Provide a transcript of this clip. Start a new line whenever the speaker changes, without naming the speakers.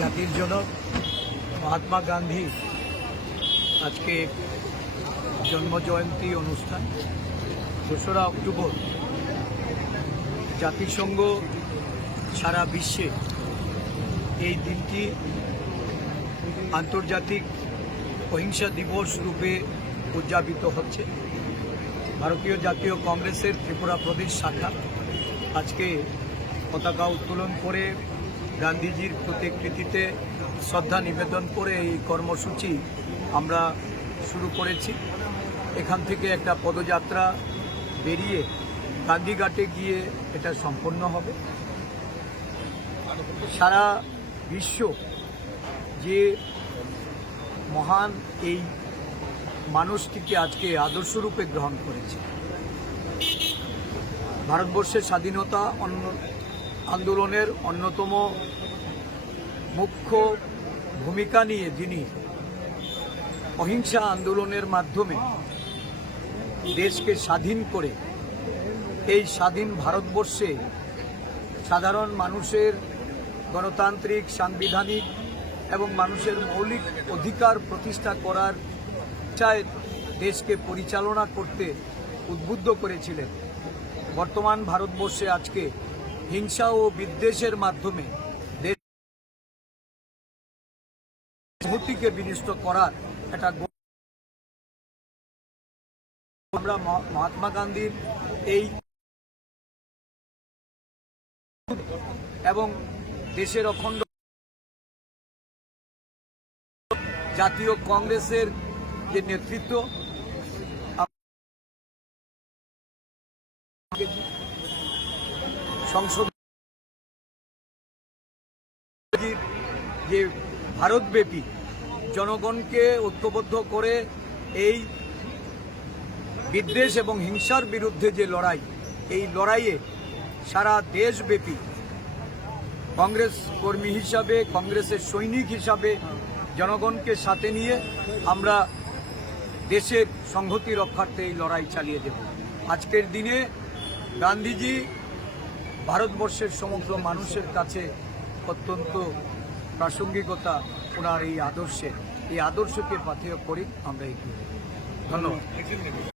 জাতির জনক মহাত্মা গান্ধী আজকে জন্মজয়ন্তী অনুষ্ঠান, দোসরা অক্টোবর। জাতিসংঘ সারা বিশ্বে এই দিনটি আন্তর্জাতিক অহিংসা দিবস রূপে উদযাপিত হচ্ছে। ভারতীয় জাতীয় কংগ্রেসের ত্রিপুরা প্রদেশ শাখা আজকে পতাকা উত্তোলন করে গান্ধীজির প্রতিকৃতিতে শ্রদ্ধা নিবেদন করে এই কর্মসূচি আমরা শুরু করেছি। এখান থেকে একটা পদযাত্রা বেরিয়ে গান্ধীঘাটে গিয়ে এটা সম্পন্ন হবে। সারা বিশ্ব যে মহান এই মানুষটিকে আজকে আদর্শরূপে গ্রহণ করেছে। ভারতবর্ষের স্বাধীনতা অন্য আন্দোলনের অন্যতম মুখ্য ভূমিকা নিয়ে যিনি অহিংসা আন্দোলনের মাধ্যমে দেশকে স্বাধীন করে, এই স্বাধীন ভারতবর্ষে সাধারণ মানুষের গণতান্ত্রিক, সাংবিধানিক এবং মানুষের মৌলিক অধিকার প্রতিষ্ঠা করার চায় দেশকে পরিচালনা করতে উদ্বুদ্ধ করেছিলেন। বর্তমান ভারতবর্ষে আজকে হিংসা ও বিদ্বেষের মাধ্যমে সংহতিকে বিনষ্ট করার একটা আমরা মহাত্মা গান্ধীর এই এবং দেশের অখণ্ড জাতীয় কংগ্রেসের যে নেতৃত্ব সংসদ যে ভারতব্যাপী জনগণকে ঐক্যবদ্ধ করে এই বিদ্বেষ এবং হিংসার বিরুদ্ধে যে লড়াই, এই লড়াইয়ে সারা দেশব্যাপী কংগ্রেস কর্মী হিসাবে, কংগ্রেসের সৈনিক হিসাবে জনগণকে সাথে নিয়ে আমরা দেশের সংহতি রক্ষার্থে এই লড়াই চালিয়ে দেব আজকের দিনে গান্ধীজি ভারতবর্ষের সমগ্র মানুষের কাছে অত্যন্ত প্রাসঙ্গিকতা ওনার এই আদর্শে। এই আদর্শকে পাথেয় করি আমরা এগিয়ে। ধন্যবাদ।